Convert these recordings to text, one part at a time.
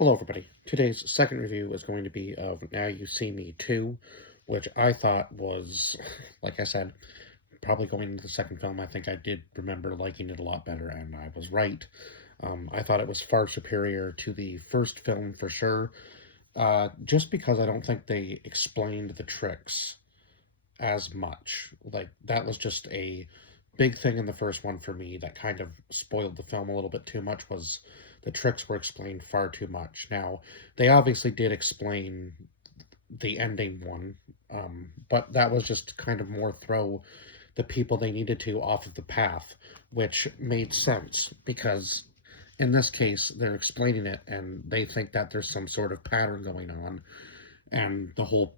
Hello, everybody. Today's second review is going to be of Now You See Me 2, which I thought was, like I said, probably going into the second film, I think I did remember liking it a lot better, and I was right. I thought it was far superior to the first film for sure, just because I don't think they explained the tricks as much. Like, that was just a big thing in the first one for me that kind of spoiled the film a little bit too much was the tricks were explained far too much. Now, they obviously did explain the ending one, but that was just kind of more throw the people they needed to off of the path, which made sense because in this case they're explaining it and they think that there's some sort of pattern going on, and the whole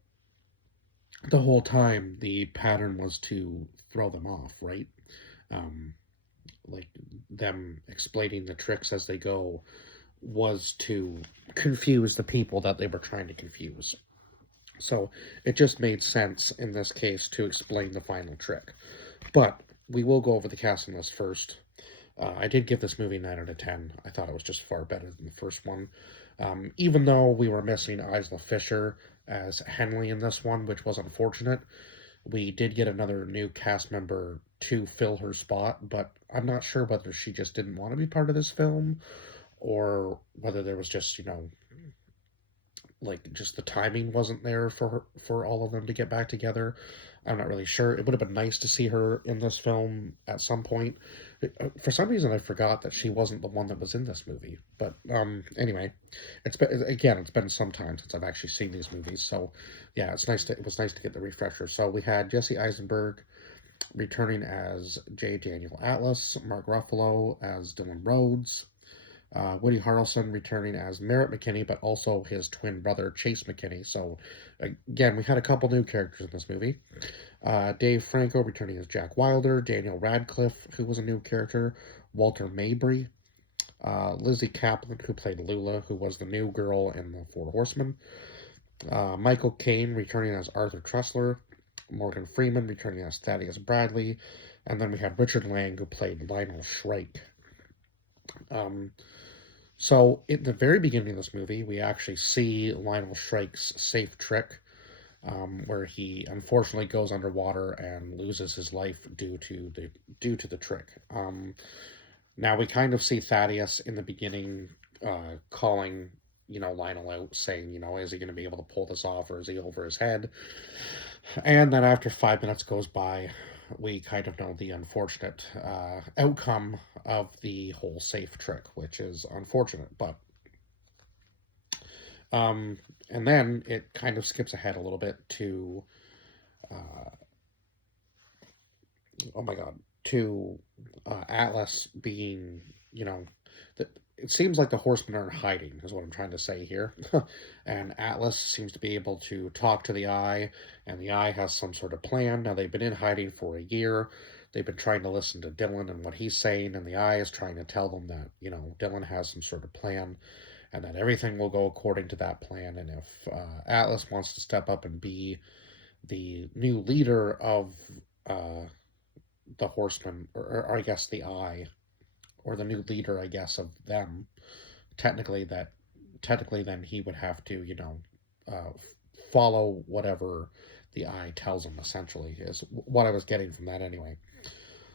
time the pattern was to throw them off, right? Um, like them explaining the tricks as they go was to confuse the people that they were trying to confuse. So it just made sense in this case to explain the final trick. But we will go over the cast on this first. I did give this movie 9 out of 10. I thought it was just far better than the first one. Even though we were missing Isla Fisher as Henley in this one, which was unfortunate, we did get another new cast member to fill her spot, but I'm not sure whether she just didn't want to be part of this film or whether there was just, like just the timing wasn't there for all of them to get back together. I'm not really sure. It would have been nice to see her in this film at some point. For some reason, I forgot that she wasn't the one that was in this movie. But anyway, it's been some time since I've actually seen these movies. So yeah, it was nice to get the refresher. So we had Jesse Eisenberg returning as J. Daniel Atlas, Mark Ruffalo as Dylan Rhodes, Woody Harrelson returning as Merritt McKinney, but also his twin brother Chase McKinney. So again, we had a couple new characters in this movie. Dave Franco returning as Jack Wilder, Daniel Radcliffe, who was a new character, Walter Mabry, Lizzie Kaplan, who played Lula, who was the new girl in the Four Horsemen, Michael Caine returning as Arthur Tressler, Morgan Freeman returning as Thaddeus Bradley, and then we had Richard Lang, who played Lionel Shrike. Um, so, in the very beginning of this movie, we actually see Lionel Shrike's safe trick, where he unfortunately goes underwater and loses his life due to the trick. Now we kind of see Thaddeus in the beginning calling, Lionel out, saying, is he going to be able to pull this off, or is he over his head? And then after 5 minutes goes by, we kind of know the unfortunate outcome of the whole safe trick, which is unfortunate. But and then it kind of skips ahead a little bit to uh, oh my god, to Atlas being, the, it seems like the horsemen are in hiding, is what I'm trying to say here. And Atlas seems to be able to talk to the Eye, and the Eye has some sort of plan. Now, they've been in hiding for a year. They've been trying to listen to Dylan and what he's saying, and the Eye is trying to tell them that, Dylan has some sort of plan and that everything will go according to that plan. And if Atlas wants to step up and be the new leader of uh, the Horsemen, or I guess the Eye, or the new leader, I guess, of them, technically that technically then he would have to, uh, follow whatever the Eye tells him. Essentially, is what I was getting from that anyway.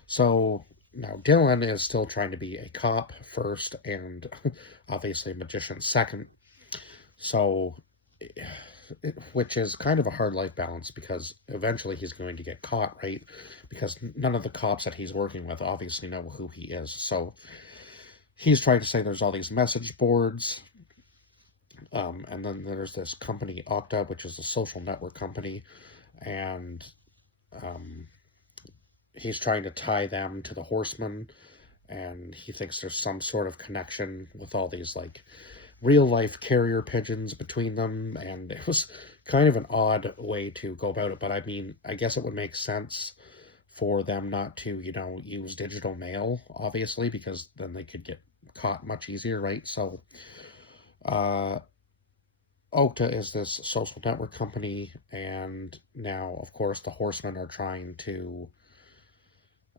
So now Dylan is still trying to be a cop first, and obviously a magician second. So, which is kind of a hard life balance because eventually he's going to get caught, right? Because none of the cops that he's working with obviously know who he is. So he's trying to say there's all these message boards, and then there's this company Okta, which is a social network company, and um, he's trying to tie them to the Horsemen, and he thinks there's some sort of connection with all these like real life carrier pigeons between them, and it was kind of an odd way to go about it. But I mean, I guess it would make sense for them not to, use digital mail, obviously, because then they could get caught much easier, right? So, uh, Okta is this social network company, and now, of course, the Horsemen are trying to,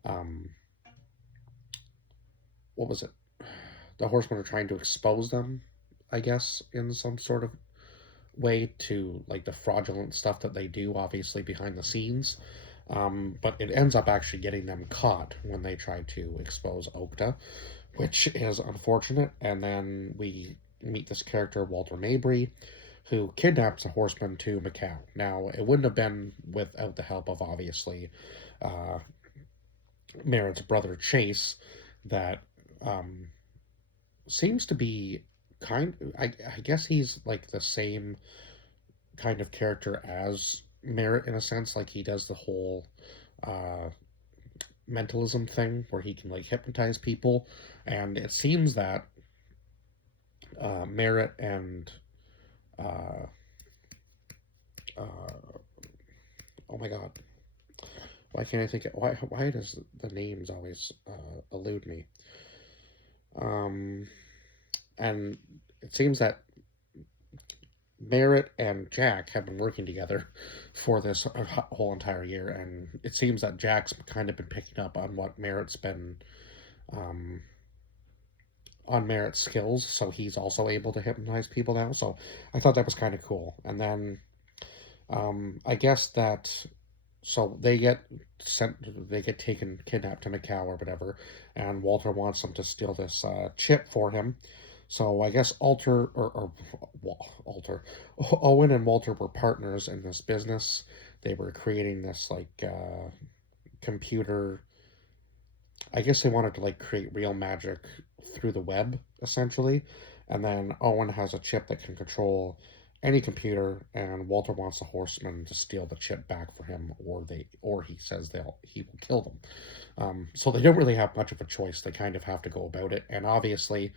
um, what was it? The Horsemen are trying to expose them, I guess, in some sort of way to like the fraudulent stuff that they do, obviously behind the scenes. But it ends up actually getting them caught when they try to expose Okta, which is unfortunate. And then we meet this character, Walter Mabry, who kidnaps a horseman to Macau. Now, it wouldn't have been without the help of, obviously, uh, Merritt's brother Chase, that um, seems to be I guess he's like the same kind of character as Merritt in a sense. Like he does the whole uh, mentalism thing where he can like hypnotize people, and it seems that Merritt and uh, uh, oh my god, why can't I think? Why does the names always elude me? Um, and it seems that Merritt and Jack have been working together for this whole entire year, and it seems that Jack's kind of been picking up on what Merritt's been um, on Merritt's skills, so he's also able to hypnotize people now. So I thought that was kind of cool. And then I guess that so they get taken, kidnapped to Macau or whatever, and Walter wants them to steal this chip for him. So I guess Alter, Owen and Walter were partners in this business. They were creating this like computer. I guess they wanted to like create real magic through the web essentially, and then Owen has a chip that can control any computer, and Walter wants the Horsemen to steal the chip back for him, or he says he will kill them. So they don't really have much of a choice. They kind of have to go about it, and obviously,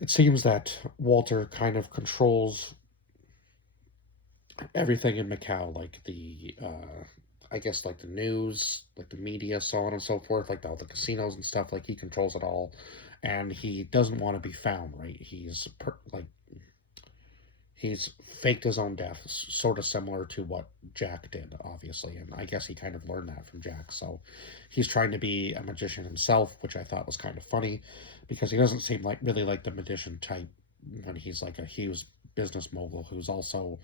it seems that Walter kind of controls everything in Macau, like I guess like the news, like the media, so on and so forth, like all the casinos and stuff. Like he controls it all, and he doesn't want to be found. Right? He's faked his own death, sort of similar to what Jack did, obviously, and I guess he kind of learned that from Jack. So he's trying to be a magician himself, which I thought was kind of funny, because he doesn't seem like really like the magician type when he's like a huge business mogul who's also,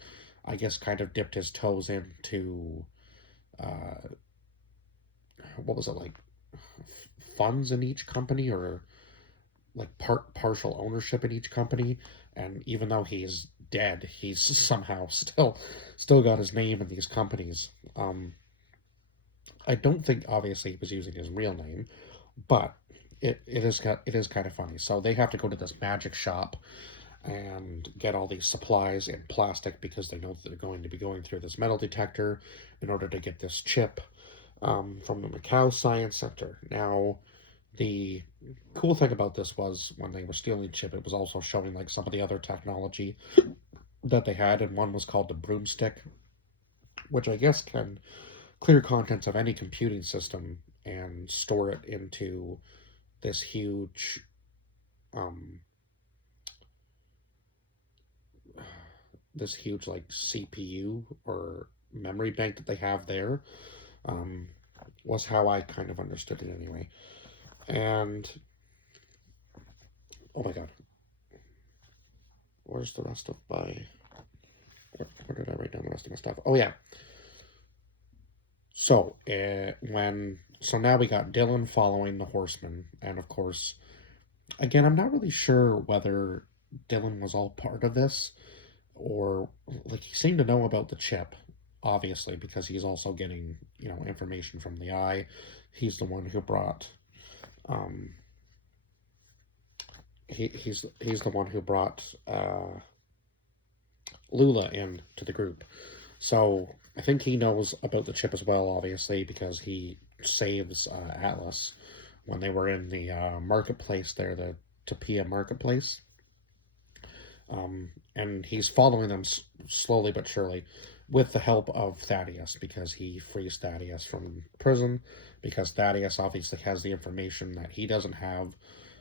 I guess, kind of dipped his toes into uh, what was it like funds in each company, or like partial ownership in each company, and even though he's dead, he's somehow still got his name in these companies. I don't think obviously he was using his real name, but it is kind of funny. So they have to go to this magic shop and get all these supplies in plastic because they know that they're going to be going through this metal detector in order to get this chip from the Macau Science Center. Now, the cool thing about this was when they were stealing the chip, it was also showing like some of the other technology that they had, and one was called the broomstick, which I guess can clear contents of any computing system and store it into this um, huge like CPU or memory bank that they have there. Um, was how I kind of understood it anyway. And oh my god, where's the rest of my? Where did I write down the rest of my stuff? Oh yeah. So so now we got Dylan following the Horseman, and of course, again, I'm not really sure whether Dylan was all part of this, or like he seemed to know about the chip, obviously, because he's also getting information from the Eye. He's the one who brought um, he's the one who brought Lula in to the group. So I think he knows about the chip as well, obviously, because he saves Atlas when they were in the marketplace there, the Tapia marketplace. And he's following them slowly but surely with the help of Thaddeus, because he frees Thaddeus from prison, because Thaddeus obviously has the information that he doesn't have.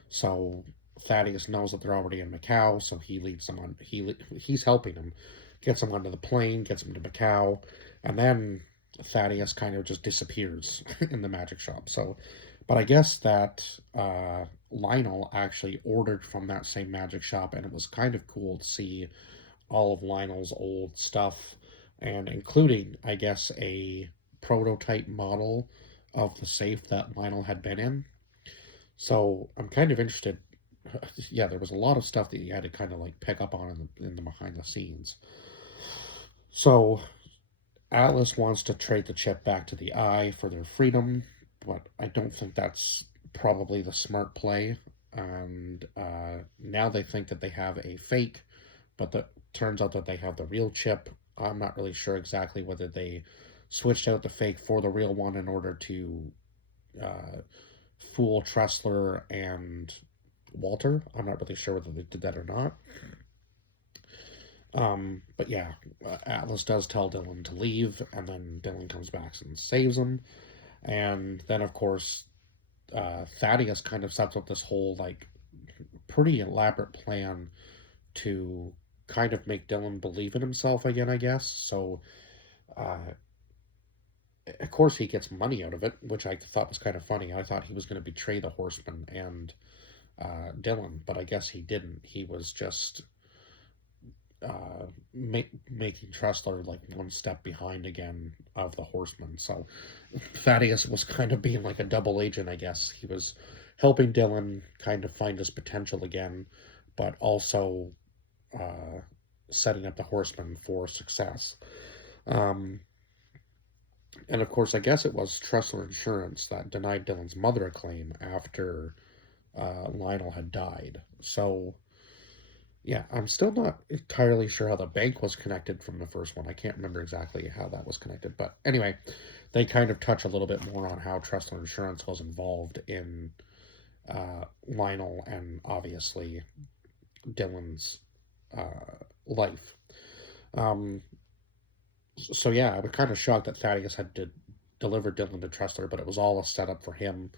So Thaddeus knows that they're already in Macau, so he leads them on. He's helping him, gets them onto the plane, gets them to Macau, and then Thaddeus kind of just disappears in the magic shop. So But I guess that Lionel actually ordered from that same magic shop, and it was kind of cool to see all of Lionel's old stuff, and including, I guess, a prototype model of the safe that Lionel had been in. So I'm kind of interested. Yeah, there was a lot of stuff that you had to kind of like pick up on in the behind the scenes. So Atlas wants to trade the chip back to the Eye for their freedom, but I don't think that's probably the smart play. And now they think that they have a fake, but it turns out that they have the real chip. I'm not really sure exactly whether they switched out the fake for the real one in order to uh, fool Tressler and Walter. I'm not really sure whether they did that or not. But yeah, Atlas does tell Dylan to leave, and then Dylan comes back and saves him. And then, of course, Thaddeus kind of sets up this whole, like, pretty elaborate plan to kind of make Dylan believe in himself again, I guess. So, uh, of course, he gets money out of it, which I thought was kind of funny. I thought he was going to betray the Horseman and Dylan, but I guess he didn't. He was just making Tressler like one step behind again of the Horseman. So Thaddeus was kind of being like a double agent, I guess. He was helping Dylan kind of find his potential again, but also uh, setting up the Horseman for success. Um, and of course, I guess it was Tressler Insurance that denied Dylan's mother a claim after Lionel had died. So yeah, I'm still not entirely sure how the bank was connected from the first one. I can't remember exactly how that was connected. But anyway, they kind of touch a little bit more on how Tressler Insurance was involved in Lionel and obviously Dylan's life. Um, so yeah, I was kind of shocked that Thaddeus had to deliver Dylan to Tressler, but it was all a setup for him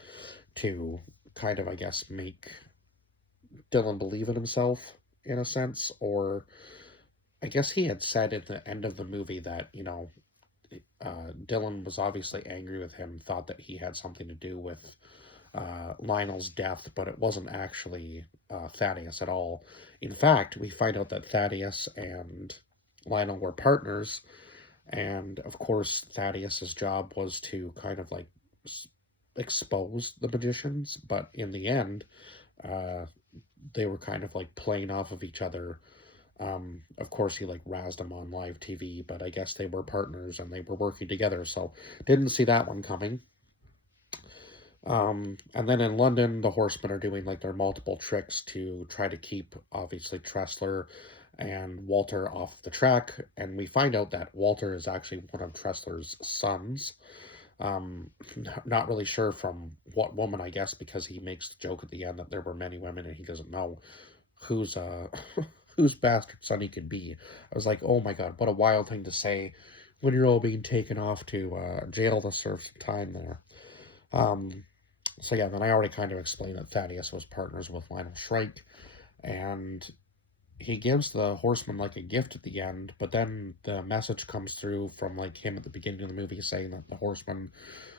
to kind of, I guess, make Dylan believe in himself in a sense, or I guess he had said at the end of the movie that, Dylan was obviously angry with him, thought that he had something to do with Lionel's death, but it wasn't actually Thaddeus at all. In fact, we find out that Thaddeus and Lionel were partners, and of course, Thaddeus's job was to kind of like expose the magicians, but in the end, uh, they were kind of like playing off of each other. Of course, he like razzed them on live TV, but I guess they were partners and they were working together, so didn't see that one coming. And then in London, the Horsemen are doing like their multiple tricks to try to keep obviously Tressler and Walter off the track, and we find out that Walter is actually one of Tressler's sons. Not really sure from what woman, I guess, because he makes the joke at the end that there were many women and he doesn't know whose whose bastard son he could be. I was like, oh my god, what a wild thing to say when you're all being taken off to jail to serve some time there. Um, so yeah, then I already kind of explained that Thaddeus was partners with Lionel Shrike, and he gives the horseman like a gift at the end, but then the message comes through from like him at the beginning of the movie saying that the horsemen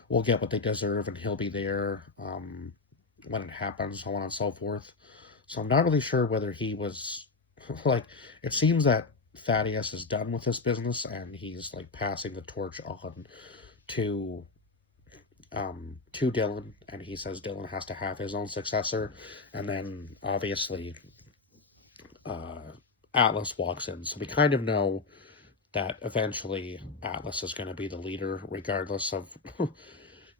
will get what they deserve and he'll be there when it happens, so on and so forth. So I'm not really sure whether he was like. It seems that Thaddeus is done with this business and he's like passing the torch on to to Dylan, and he says Dylan has to have his own successor, and then obviously uh, Atlas walks in, so we kind of know that eventually Atlas is going to be the leader, regardless of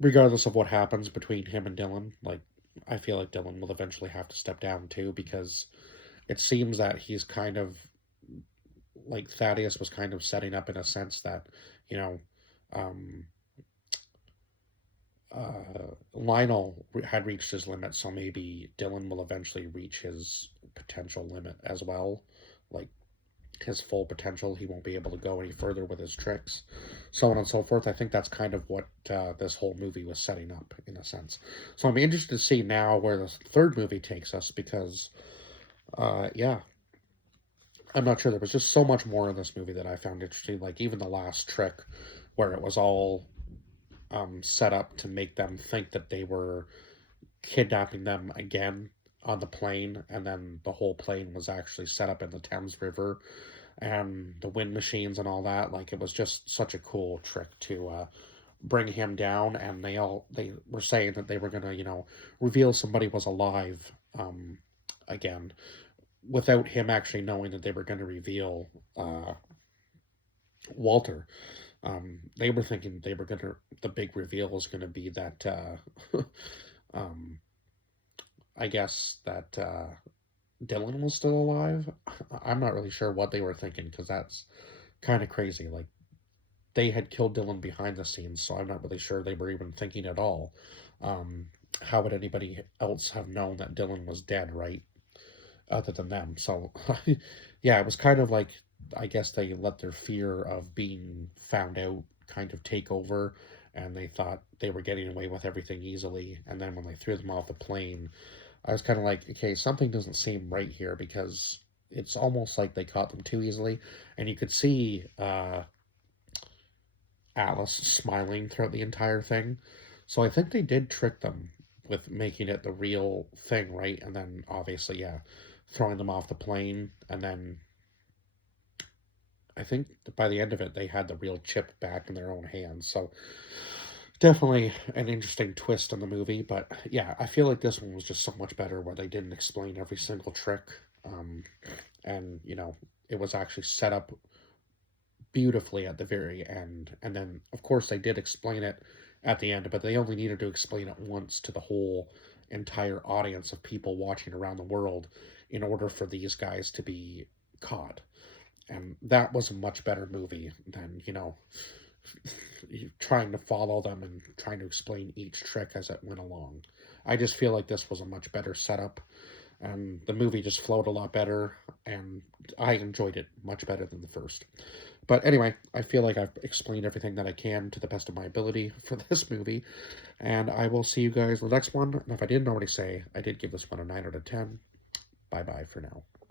regardless of what happens between him and Dylan. Like, I feel like Dylan will eventually have to step down too, because it seems that he's kind of like Thaddeus was kind of setting up in a sense that, you know, um, Lionel had reached his limit, so maybe Dylan will eventually reach his potential limit as well. Like, his full potential. He won't be able to go any further with his tricks, so on and so forth. I think that's kind of what this whole movie was setting up, in a sense. So I'm interested to see now where the third movie takes us, because, yeah, I'm not sure. There was just so much more in this movie that I found interesting. Like even the last trick, where it was all set up to make them think that they were kidnapping them again on the plane, and then the whole plane was actually set up in the Thames River, and the wind machines and all that. Like, it was just such a cool trick to bring him down, and they were saying that they were gonna, reveal somebody was alive again, without him actually knowing that they were going to reveal Walter. They were thinking they were gonna the big reveal was gonna be that um, I guess that Dylan was still alive. I'm not really sure what they were thinking, because that's kind of crazy. Like, they had killed Dylan behind the scenes, so I'm not really sure they were even thinking at all. Um, how would anybody else have known that Dylan was dead, right? Other than them. So, yeah, it was kind of like, I guess they let their fear of being found out kind of take over, and they thought they were getting away with everything easily. And then when they threw them off the plane, I was kind of like, okay, something doesn't seem right here, because it's almost like they caught them too easily. And you could see Atlas smiling throughout the entire thing. So I think they did trick them with making it the real thing, right? And then obviously, yeah, throwing them off the plane. And then I think by the end of it, they had the real chip back in their own hands. So definitely an interesting twist in the movie. But yeah, I feel like this one was just so much better, where they didn't explain every single trick. And, it was actually set up beautifully at the very end. And then, of course, they did explain it at the end, but they only needed to explain it once to the whole entire audience of people watching around the world in order for these guys to be caught. And that was a much better movie than, trying to follow them and trying to explain each trick as it went along. I just feel like this was a much better setup, and the movie just flowed a lot better, and I enjoyed it much better than the first. But anyway, I feel like I've explained everything that I can to the best of my ability for this movie, and I will see you guys in the next one. And if I didn't already say, I did give this one a 9 out of 10. Bye bye for now.